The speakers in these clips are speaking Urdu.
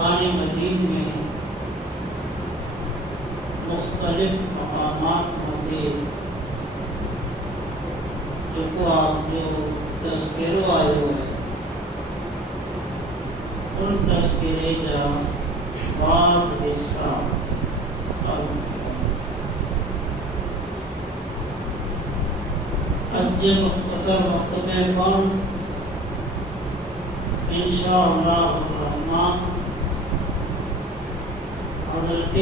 قرآن مجید میں مختلف مقامات ہوتے جو تذکرہ آئے ہوئے ان تذکرے کا بعض حصہ حج مختصر مکتبہ کون انشاءاللہ الرحمن حضرت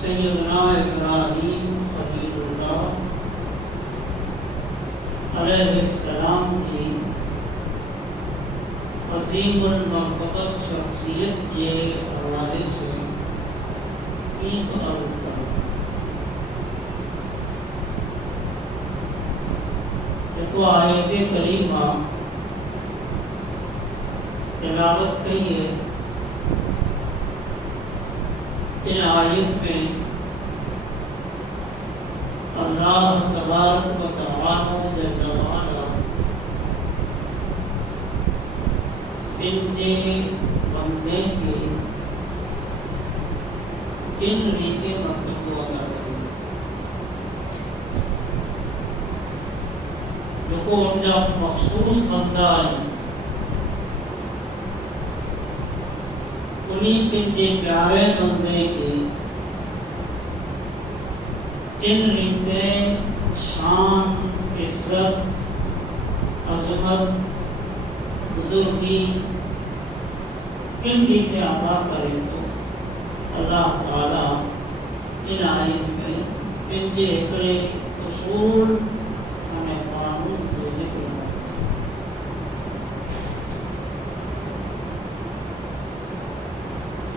سیدنا ابراہیم خلیل اللہ علیہ السلام کی عظیم المرتبت شخصیت کے حوالے سے ایک عرض کروں۔ دیکھو آیت کریمہ تلاوت کہیے، ان آیت میں اللہ تبارک و تعالی جل وعلا ان کے بندے کے ان ریتے مطلب کو ادا کریں جو کو ان کا مخصوص بندہ ہے، انہیں ان کے پیارے بندے کے ان ریتے شان، عزت، عظمت، بزرگی ان ریتے عطا کرے تو اللہ تعالیٰ ان آیت میں ان کے ایکڑے اصول ہمیں قانون کو ذکر ہے۔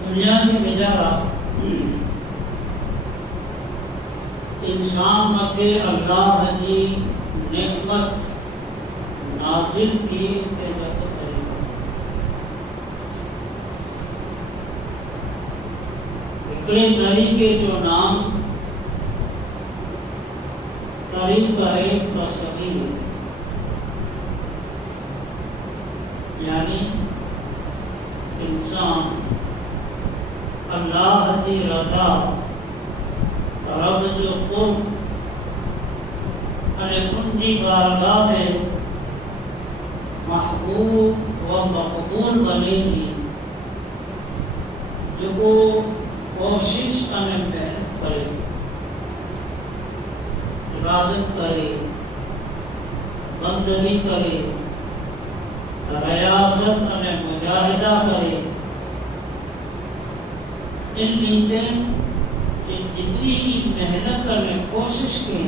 دنیا کی بجارہ انسان مکے اللہ کی نعمت نازل کی نری کے جو نام تاریخ کا ایک مصدی ہے، یعنی انسان اللہ کی رضا رب جو قرب ان کی بارگاہ میں محبوب و مقبول بنے گی، جو وہ کوشش محنت کرے، عبادت کرے، بندگی کرے، ریاضت مجاہدہ کرے، ان نیتیں جتنی محنت کرنے کوشش کی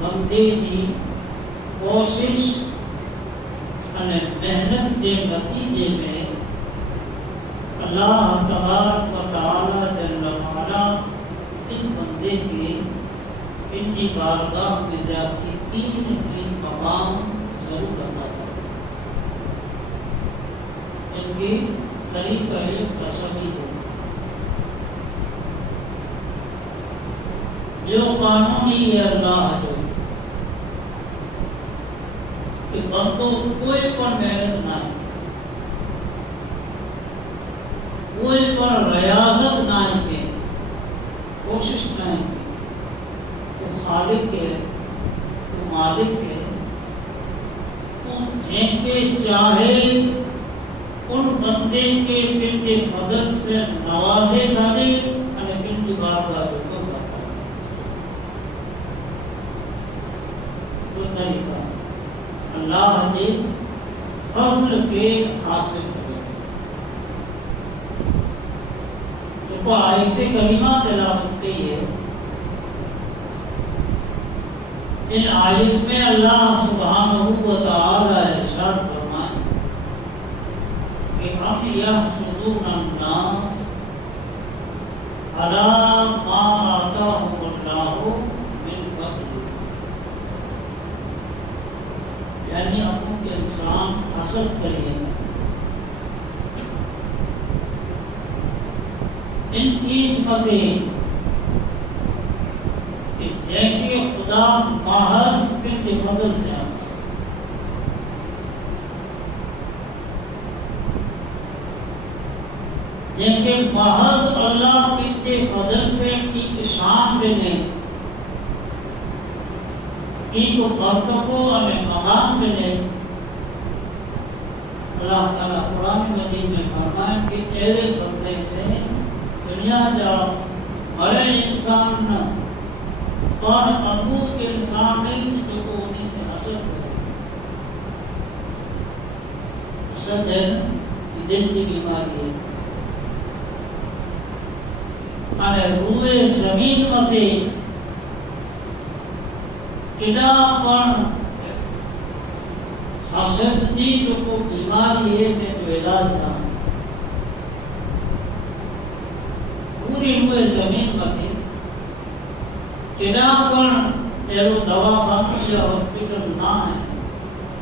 بندے کی کوشش محنت کے نتیجے میں اللہ تبارک و تعالی جل وعلا ان بندے کے ان کی بارگاہ میں جاتی تین مقام ضرور رکھا تھا۔ ان کی طریقہ تسلی ہے، جو قانونی ہے اللہ جو کہ بندوں کوئی پر محنت نہ ہے، کوئی پر ریاضت نہ ہے، کوشش نہ ہے، تو خالق ہے، تو مالک ہے، تو جن کے چاہے ان بندے کے دل کے مدد سے نوازے جانے اور دل کی بات کا حکم کرتا ہے۔ تو طریقہ اللہ کے فضل کے حاصل کرے۔ تو آیت کریمہ تلاوت کی ہے، ان آیت میں اللہ سبحانہ و تعالی ارشاد فرمائے کہ اب یحسدون الناس علی ما آتاہم اللہ من فضل، یعنی اپنے کے انسان حسد کریے ان چیز باتیں کہ جیسے خدا محض کے مدد سے جن کے محض اللہ کے فضل سے کی شان دینے کی کو مرتبہ ہمیں مقام ملے. اللہ تعالیٰ قرآن مجید میں فرمائیں کہ ایسے بندے سے دنیا جا بڑے انسان اور انبوت کے انسان نہیں جو کو انہیں سے حسد کرے. حسد ہے نا دل کی بیماری ہے. اور روئے زمین متے کدا پر حسد دی جو کو بیماری ہے میں جو علاج تھا پوری ہوئے زمین متے کدا پر ایرو دوا خانہ یا ہاسپٹل نہ ہے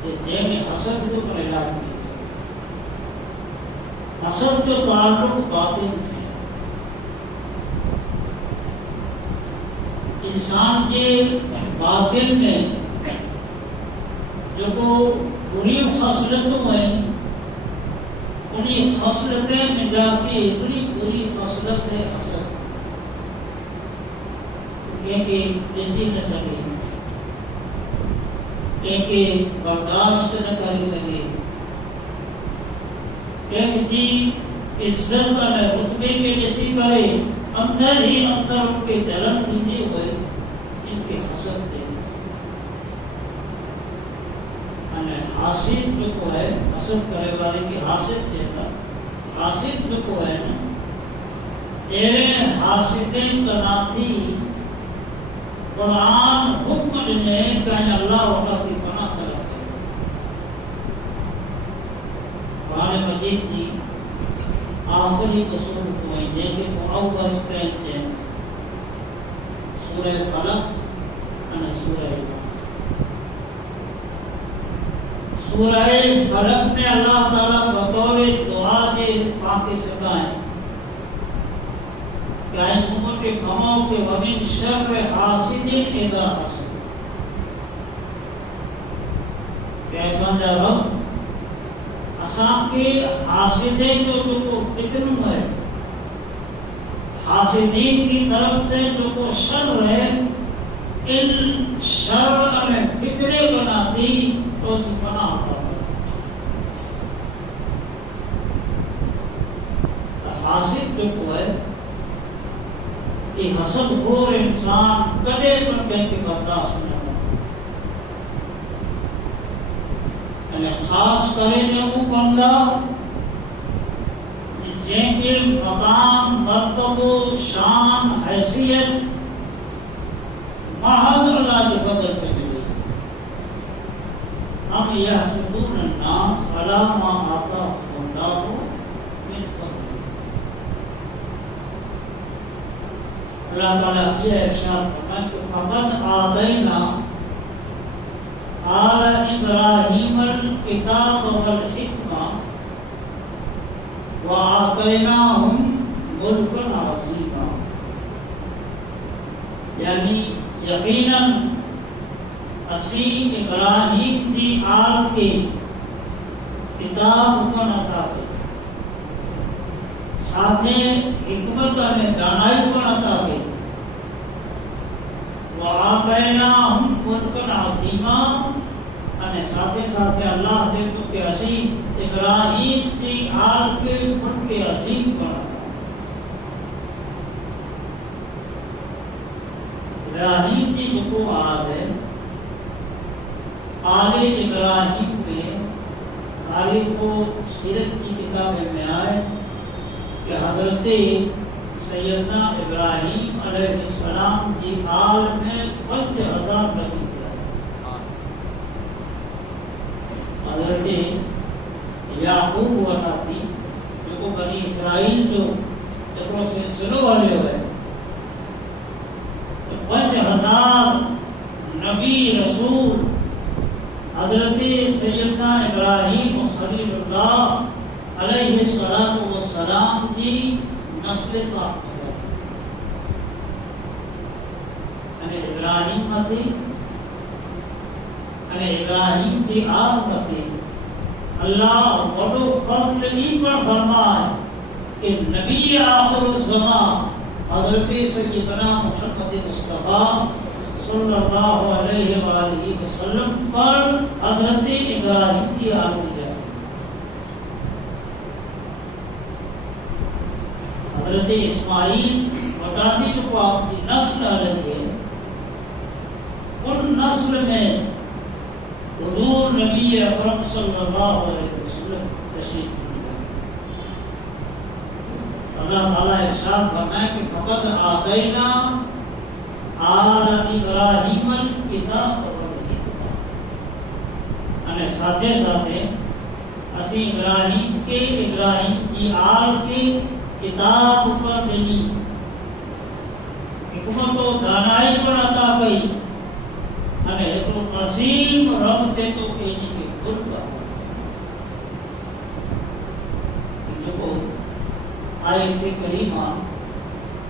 کہ جے میں حسد جو پر علاج کی. حسد جو تعلق باطن سے انسان کے باطن میں جو کو بری خصلتوں ہیں انہیں خصلتیں میں جاتی اتنی بری خصلت ہے حسد کیونکہ کسی نہ سکے کیونکہ برداشت نہ کر سکے کیونکہ عزت کا رتبے کے جیسی کرے اندر ہی اندر ان کے جلن تھیندے ہوئے ان کے حسد تھے. حاسد جو کو ہے حسد کرے والے کی حاسد کہتا حاسد جو کو ہے نا ایرے حاسدین کا ناتی قرآن حکم نے کہیں اللہ ہوگا کی پناہ کرتے. قرآن مجید کی آخری قسم کو ہیں جن کے کو اوگس کہتے ہیں سورہ فلق اور سورہ سورہ فلق میں اللہ تعالیٰ بطور دعا کے پاکی سکھائیں کہ ان امت کے کموں کے ومن شر حاسد اذا حسد. کیسا جا رب اساں کے حاسدین جو کو فکر ہے حاسدین کی طرف سے جو کو شر ہے ان شر میں فکرے بناتی تو پناہ حاسد جو کو ہے کہ حسد خور انسان کدے پر کہیں کہ برداشت نہ ہو. یعنی خاص کرے میں وہ بندہ جن کے مقام مرتبہ شان حیثیت محض اللہ کے فضل سے ملی. ہم یحسدون الناس علی ما آتاهم اللہ من فضلہ. اللہ تعالیٰ یہ ارشاد فرمائے کہ فقط آتینا آل ابراہیم الکتاب والحکمہ وآتیناہم ملکا عظیما. یعنی یقیناً اسی ابراہیم کی آل کے کتاب کو عطا کی ساتھ حکمت میں دانائی کو عطا کی وآتیناہم ملکا عظیما. અને સાથે સાથે اللہ سے تو کہ اسی ابراہیم کی آل کے ملک کے عظیم بنا. ابراہیم کی جو آل ہے آل ابراہیم میں تاریخ کو سیرت کی کتابیں میں آئے کہ حضرت سیدنا ابراہیم علیہ السلام کی آل میں 5000 نبی تھے. حضرت یعقوب ہوا تھی جو کو بنی اسرائیل جو جکروں سلسلوں والے ہوئے 5000 نبی رسول حضرت سیدنا ابراہیم خلیل اللہ علیہ السلام کی نسل کا یعنی ابراہیم متی یعنی ابراہیم کی آل متی. اللہ بڑو فضل ای پر فرمائے کہ نبی آخر الزمان حضرت سیدنا محمد مصطفیٰ صلی اللہ علیہ وآلہ وسلم پر حضرت ابراہیم کی آمد ہے. حضرت اسماعیل بتاتی جو آپ کی نسل آ رہی ہے، ان نسل میں حضور نبی اکرم صلی اللہ علیہ وسلم تشریف لے گئے. اللہ تعالیٰ ارشاد فرمائے کہ فقد آتینا آل ابراہیم الکتاب والحکمہ، یعنی ساتھے ساتھے اسی ابراہیم کی آل کی کتاب پر دینی حکمت و دانائی پر عطا گئی، یعنی ایک عظیم رب تھے تو کہنی کے خود پر جو آیت کریمہ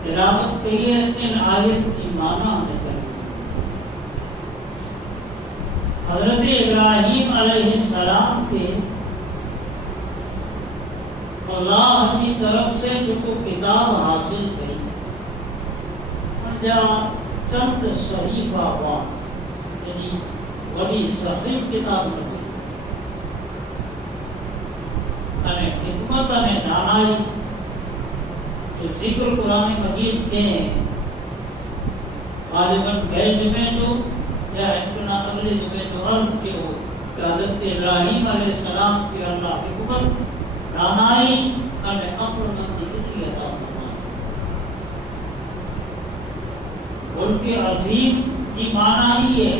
تلاوت کہیے ان آیت کی معنی ہمیں چاہیے. حضرت ابراہیم علیہ السلام کے اللہ کی طرف سے جو کتاب حاصل کی جہاں چند صحیفہ ہوا، یعنی بڑی صحیح کتاب لگی، یعنی حکمت میں دانائی جو ذکر قرآن مجید کے غالباً گئے جمعے جو یا امکنا اگلے جمعے جو عرض کے ہو کہ حضرت ابراہیم علیہ السلام کی اللہ حکمت دانائی اور عقل مندی کی عطا فرمائی. ان کے عظیم کی معنی ہی ہے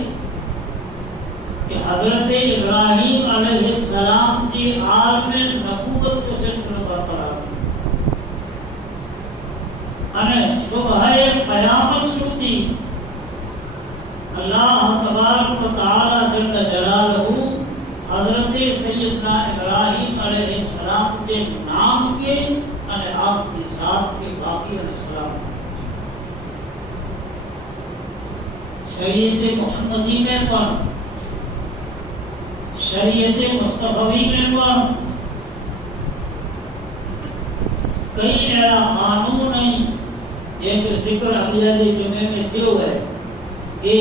کہ حضرت ابراہیم علیہ السلام کی عالم نبوت کو سلسلہ برقرار صبح قیامت سنتی اللہ تبارک و تعالی جل جلالہ حضرت سیدنا ابراہیم علیہ السلام کے نام کے اور آپ کی ذات کے باقی علیہ السلام شریعت محمدی میں پر شریعت مصطفی میں پر کئی ایسا قانون نہیں جیسے ذکر اگلے جمعے میں تھے ہوئے کہ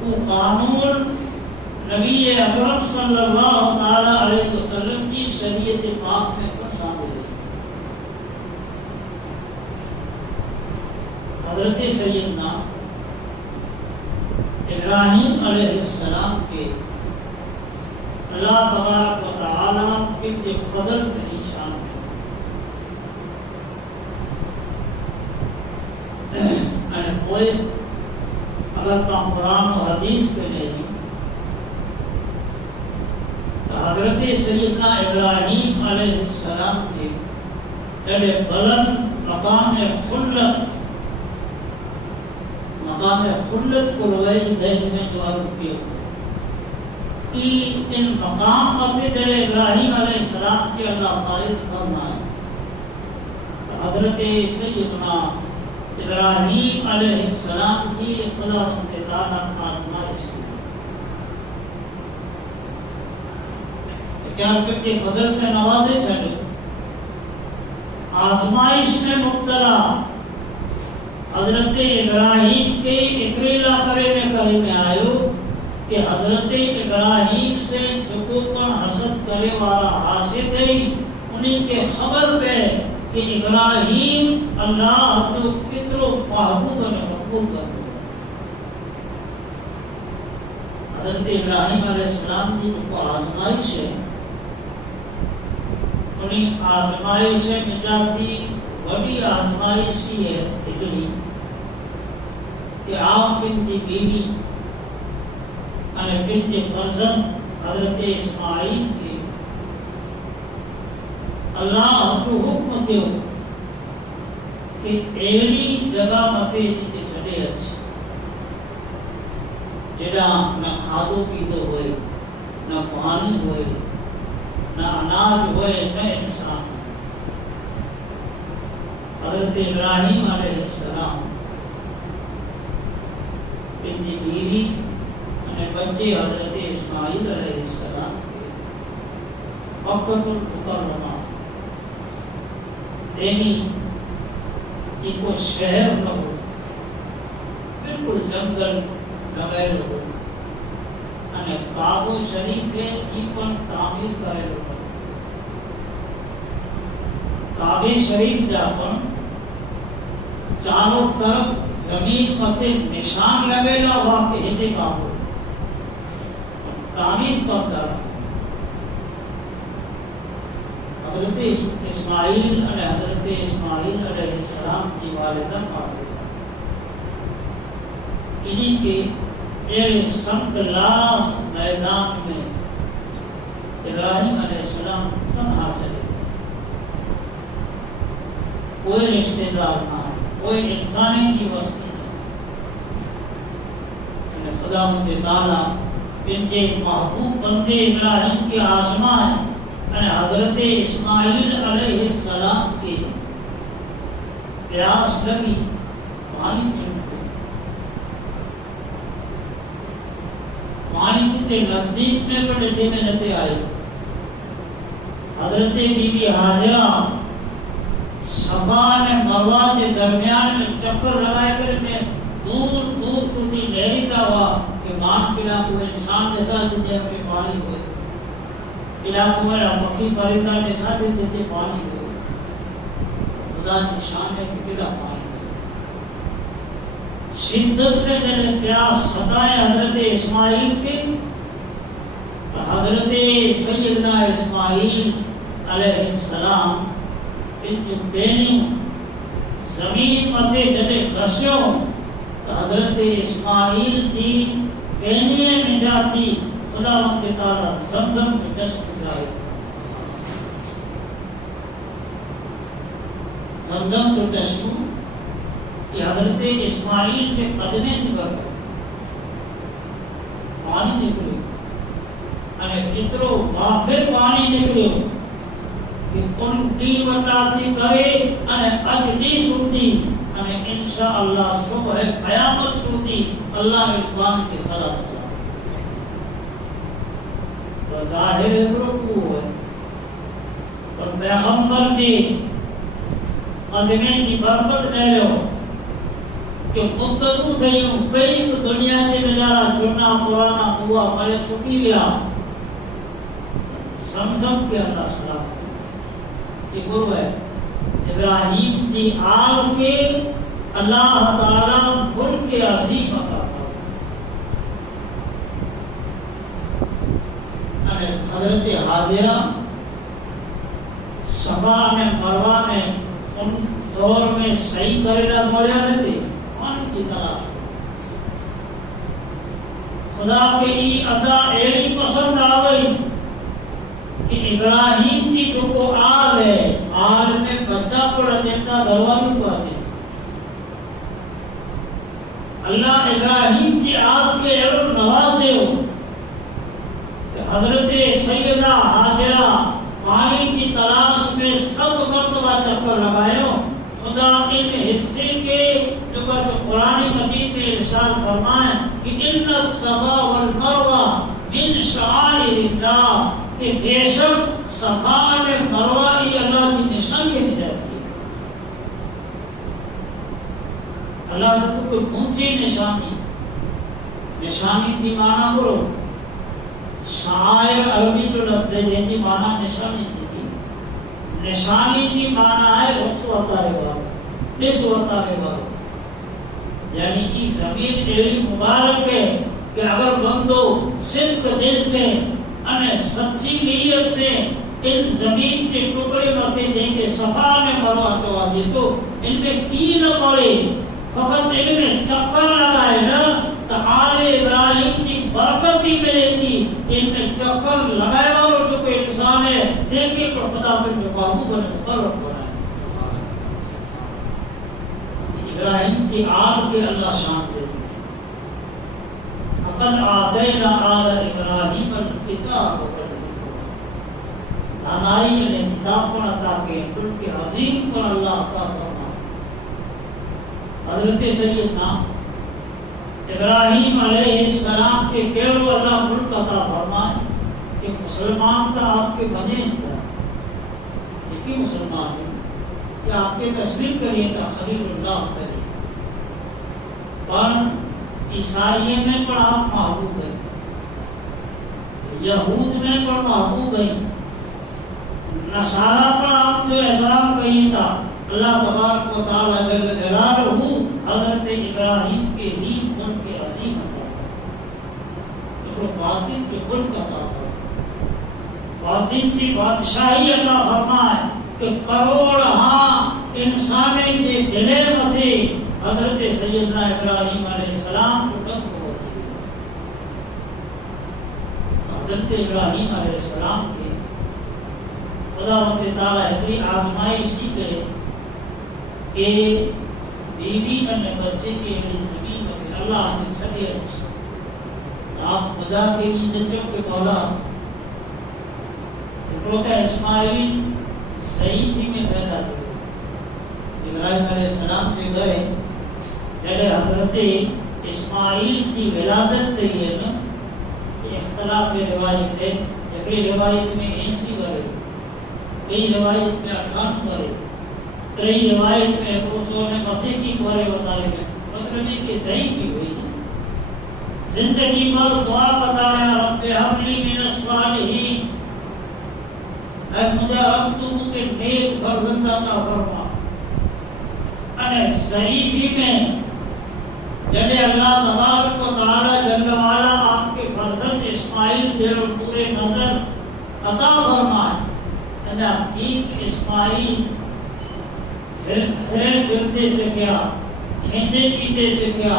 وہ قانون نبی اکرم صلی اللہ تعالی علیہ وسلم کی شریعت پاک میں پر شامل ہے. حضرت سیدنا ابراہیم علیہ السلام کے اللہ تبارک و تعالی کے فضل سے نشان ہے. کوئی اگر کام قرآن و حدیث پہ نہیں تو حضرت سیدنا ابراہیم علیہ السلام کے بلند مقام خلت کو روایت دین میں جو عرض کیا کہ ان مقام پر جڑے ابراہیم علیہ السلام کے اللہ فائز فرمائے حضرت سیدنا ابراہیم علیہ السلام کی خدا تعالیٰ آزمائش کیا کہ فضل سے نوازے چلے آزمائش میں مبتلا حضرت ابراہیم کے اکریلا کرے میں آئیو کہ حضرت ابراہیم سے جو کوئی حسد کرے والا حاسد ہے انہیں کے خبر پہ کہ ابراہیم اللہ جو فطر و محبوب میں مقبول کر دو. حضرت ابراہیم علیہ السلام کی جو آزمائش ہے انہیں آزمائش سے نجاتی بڑی آزمائش ہی ہے اتنی کہ آپ ان کی بیوی بنت فرزند حضرت اسماعیل کے اللہ کو حکم دیو کہ ایلی جگہ متے جتے چھڑے اچھے جڑا نہ کھادو پیدو ہوئے نہ پانی ہوئے نہ اناج ہوئے نہ انسان. حضرت ابراہیم علیہ السلام ان کی بیوی بچے حضرت اسماعیل علیہ السلام مکہ المکرمہ دینی کہ کو شہر نہ ہو، بالکل جنگل لگائے ہو، અને કાબુ શરીફે ઈ પણ તામીર કરેલો હતો. કાબે શરીફ જા પણ ચારો તરફ જમીન મતે નિશાન લગેલા હોવા કે હેતે કાબુ તામીર કરતા. حضرت اسماعیل અને حضرت اسماعیل علیہ السلام کی والدہ કાબુ انہی کے سنت لاس میدان میں ابراہیم علیہ السلام تنہا چلے، کوئی رشتہ دار نہ ہے، کوئی انسانی کی وسطی نہیں. خدا تعالیٰ ان کے محبوب بندے ابراہیم کے آزمائے حضرت اسماعیل علیہ السلام کے پیاس لگی پانی پانی کے نزدیک میں بیٹھے میں نتے آئے. حضرت بی بی حاجرہ صفا نے مروہ کے درمیان میں چکر لگائے کر میں دور دور سنی لہری کا ہوا کہ مان پلا کو انسان دیتا دیتے اپنے پانی ہوئے، پلا کو میرا مکھی پریدہ نسا دیتے پانی ہوئے. خدا نشان ہے کہ پلا پانی شدت سے میرے پیاس ستائے حضرت اسماعیل کے. حضرت سیدنا اسماعیل علیہ السلام ان کی بینی زمین متے جب گھسیوں تو حضرت اسماعیل کی بینی میں جاتی خدا وقت تعالیٰ زمزم میں جسم جائے. زمزم کو جسم کہ حضرت اسماعیل کے قدمے نکل گئے، پانی نکلے اور اترو غافل پانی نکلے کہ ان کی وٹاتی کرے اور اجلی سوتی اور انشاءاللہ صبح قیامت سوتی اللہ اقبال کے صلاح اللہ. ظاہر رکو ہے اور پیغمبر کی قدمے کی برکت لے لو کہ مدتوں تھے کئی دنیا کے نظارہ چونا پرانا ہوا میں سکی لیا سمزم کے اللہ سلام کہ گرو ہے ابراہیم کی آل کے اللہ تعالیٰ ملک کے عظیم عطا کرے. حضرت حاجرہ صفا میں مروہ میں ان دور میں صحیح کریلا موڑیا نہیں کی تلاش. خدا کے ای عطا ایڑی پسند آوئی کہ ابراہیم کی جو کو آل ہے آل میں بچہ پڑا چیتا دروازوں کو آتے. اللہ ابراہیم کی آل کے ایڑو نوازے ہو کہ حضرت سیدہ حاجرہ پانی کی تلاش میں سب مرتبہ چکر لگائے ہو. خدا ان حصے کے جو قرآن مجید میں ارشاد فرمائے کہ ان الصفا والمروہ من شعائر اللہ کہ بے شک صفا اور مروہ یہ اللہ کی نشانی دی جاتی ہے. اللہ سے کوئی اونچی نشانی کی معنی کرو. شعائر عربی جو لفظ ہے جن کی معنی نشانی کی نشانی کی معنی ہے رسوتا ہے یعنی کہ زمین ایلی مبارک ہے کہ اگر بندو صدق دل سے انہیں سچی نیت سے ان زمین کے ٹکڑے متے دیں کہ صفا میں مروہ تو آدھی تو ان میں کی نہ پڑے فقط ان میں چکر لگائے نا تو آل ابراہیم کی برکت ہی ملے گی. ان میں چکر لگائے اور جو کوئی انسان ہے دیکھے تو خدا پر جو قابو بنے مقرر بنائے. ابراہیم کی آل کے اللہ شان دے فقد آتینا آل ابراہیم الکتاب دانائی نے کتاب پر عطا کے ان کے عظیم پر اللہ عطا فرمائے. حضرت سیدنا ابراہیم علیہ السلام کے کیڑو اللہ ملک عطا فرمائے کہ مسلمان کا آپ کے بنے اس طرح کہ مسلمان ہیں کہ آپ کے تصویر کریے تو خلیل اللہ کریے، پر عیسائی میں پر آپ محبوب ہیں، یہود میں پر محبوب ہیں، نصارہ پر آپ جو احترام کریے تھا، اللہ تبارک و تعالیٰ جل جلالہ حضرت ابراہیم کے دین ان کے عظیم عطا تو باطن کے کل کا عطا باطن کی بادشاہی عطا فرمائے کہ کروڑ ہاں انسانے کے دلے متھے حضرت سیدنا ابراہیم علیہ السلام کو تک ہوتی حضرت ابراہیم علیہ السلام کے خدا وقت تعالیٰ کوئی آزمائش کی کرے کہ بیوی اپنے بچے کے لیے زمین میں اللہ سے چھٹے آپ خدا کے لیے نچوں کے مولا روتا اسماعیل صحیح تھی میں پیدا ہوئے ابراہیم علیہ السلام کے گھر جب حضرت اسماعیل کی ولادت تھی ہے نا اختلاف روایت ہے، ایک روایت میں 80 برے، کئی روایت میں 58 برے، کئی روایت میں پروسوں نے متھے کی برے بتائے گئے، مطلب ہے کہ صحیح کی ہوئی نا زندگی بھر دعا بتایا رب ہب لی من الصالحین، اے مجھے رب تو مجھے نیک فرزند عطا فرما، انے صحیح میں جب اللہ تبارک و تعالی جل وعلا آپ کے فرزند اسماعیل سے پورے نظر عطا فرمائے، جناب ایک اسماعیل ہرے پھرتے سے کیا کھیندے پیتے سے کیا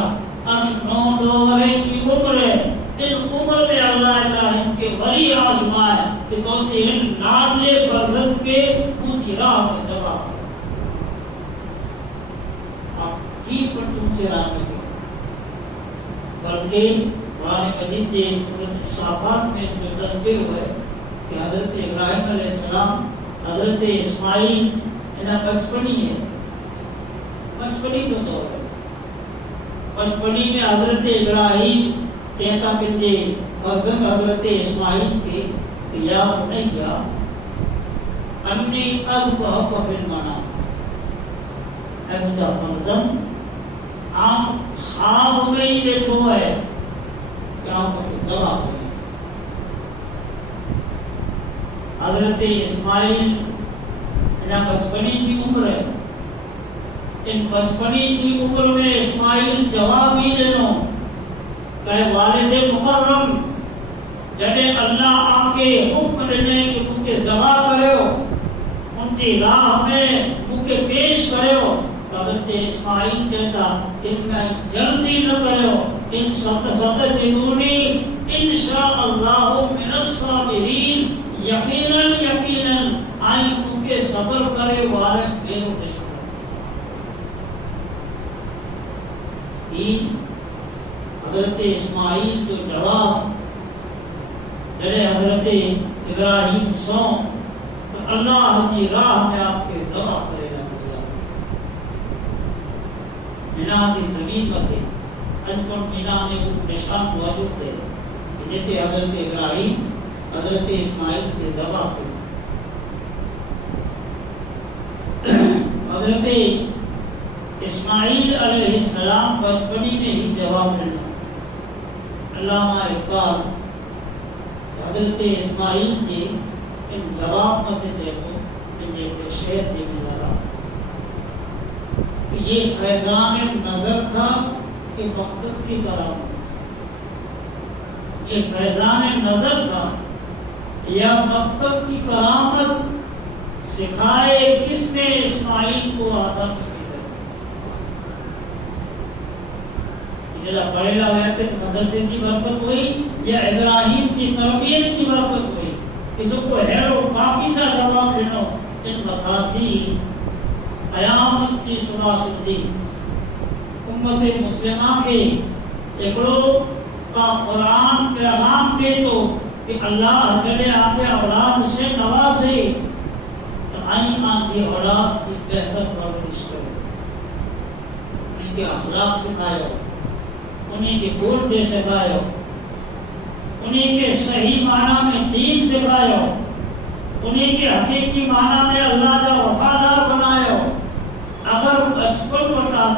8-9 برے کی عمر ہے، ان عمر میں اللہ ابراہیم کے ولی آزمائے کہ کہتے ہیں لاڈلے فرزند کے اونچی راہ میں سبا آپ کی پر تم سے راہ میں بلکہ قرآن مجید کے سورۃ الصافات میں جو تذکر ہوئے کہ حضرت ابراہیم علیہ السلام حضرت اسماعیل انہا بچپنی ہے، بچپنی تو دور ہے، بچپنی میں حضرت ابراہیم کہتا پہنچے فرزند حضرت اسماعیل کے یا بنیا انی اذبحک فی المنام، اے مجھا فرزند عام خواب میں ہی بیٹھو ہے کہ آپ کو ذبح کریں۔ حضرت اسماعیل انہا بچپنی کی عمر ہے، ان بچپنی کی عمر میں اسماعیل جواب ہی دینا کہ والد مکرم جب اللہ آپ کے حکم دینے کہ مجھے ذبح کرے ہو ان کی راہ میں مجھے پیش کرے ہو، حضرت اسماعیل کہتا ان میں جلدی نہ کرو، ان ستجدونی انشاءاللہ من الصابرین، یقیناً آئی کیونکہ صبر کرے والے میرے کے صبر۔ حضرت اسماعیل تو جواب جلے حضرت ابراہیم سو تو اللہ کی راہ میں آپ کے ذبح کرے گا، مینا کی زمین پر تھے انکن مینا میں نشان موجود تھے جیسے حضرت ابراہیم حضرت اسماعیل کے ذبح کو حضرت اسماعیل علیہ السلام بچپنی میں ہی جواب ملنا۔ علامہ اقبال حضرت اسماعیل کے ان جواب میں دیکھو ان کے شعر دیکھنے لگا، یہ فیضان نظر تھا کہ مقصد کی کرامت، یہ فیضان نظر تھا یا مقصد کی کرامت، سکھائے کس نے اسماعیل کو آدم کی طرح، جب پہلا وقت مدرسے کی برکت ہوئی یا ابراہیم کی تربیت کی برکت ہوئی، اس کو ہیرو باقی سا جواب دینا جن مقاصد قیامت کی صبح سدی امت مسلمہ کے اکڑوں کا قرآن پیغام دے تو کہ اللہ جلے آتے اولاد سے نوازے تو آئیں آتی اولاد کی بہتر پرورش کرے، ان کے اخلاق سکھائے، انہیں کے بولتے سکھائے، انہیں کے صحیح معنی میں دین سکھائے، انہیں کے حقیقی معنی میں اللہ کا وفادار بنائے،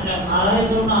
અને ખારાય જો ના